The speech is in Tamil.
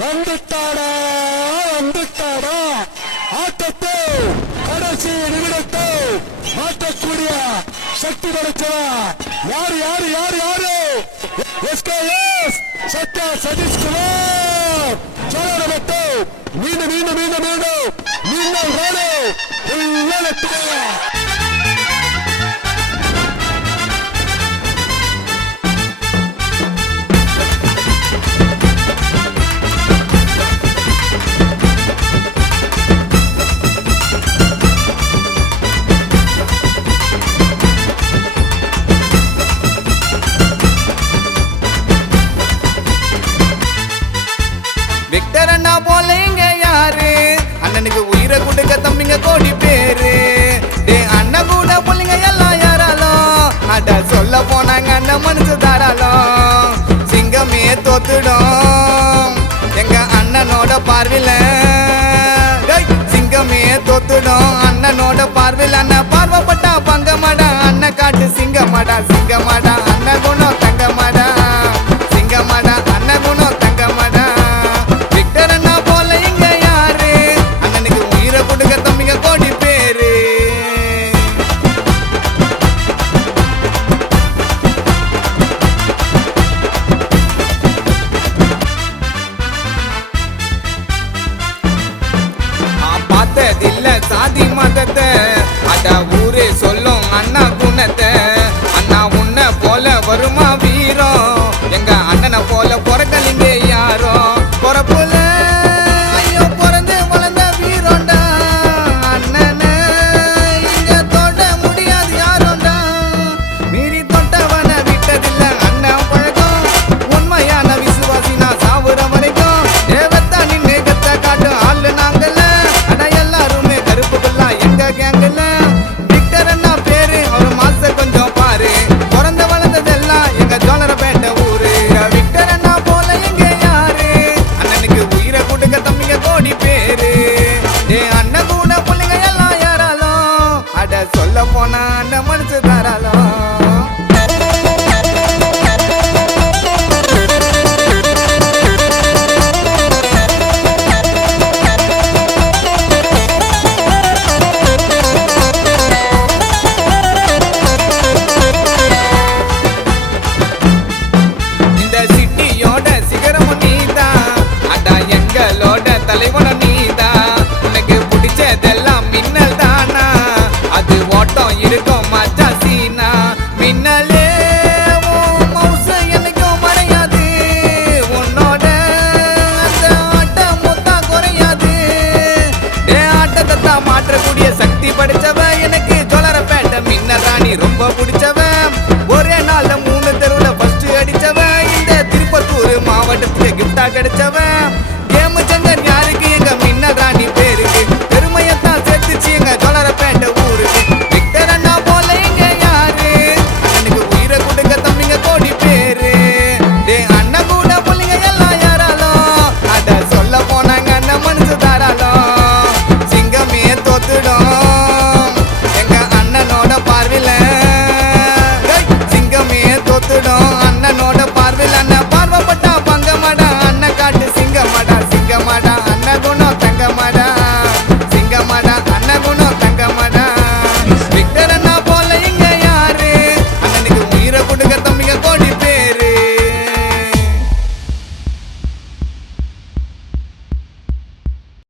வந்துட்டாடா வந்துட்டாடா ஆட்டத்தை கடைசி நிமிடத்தை மாற்றக்கூடிய சக்தி படைச்சவா யாரு யாரு யாரு யாரு எஸ்கேஎஸ் சத்யா சதீஷ்குமார் சோழ மட்டும் மீண்டும் மீண்டும் மீண்டும் மீண்டும் மீண்டும் ராணு உள்ளத்துவா விக்டர் அண்ணா போல இங்க யாரு அண்ணனுக்கு உயிரை கொடுக்க தம்பிங்க கோடி பேரு டே அண்ணன் கூட பிள்ளைங்க எல்லாம் யாராலும் அட சொல்ல போனாங்க அண்ணன் மனசு தாராளம் சிங்கமே தோத்துடும் எங்க அண்ணனோட பார்வையில சிங்கமே தோத்துடும் அண்ணனோட பார்வையில அண்ணன் பார்வைப்பட்டா பங்க மாடா அண்ணன் காட்டு சிங்க மாடா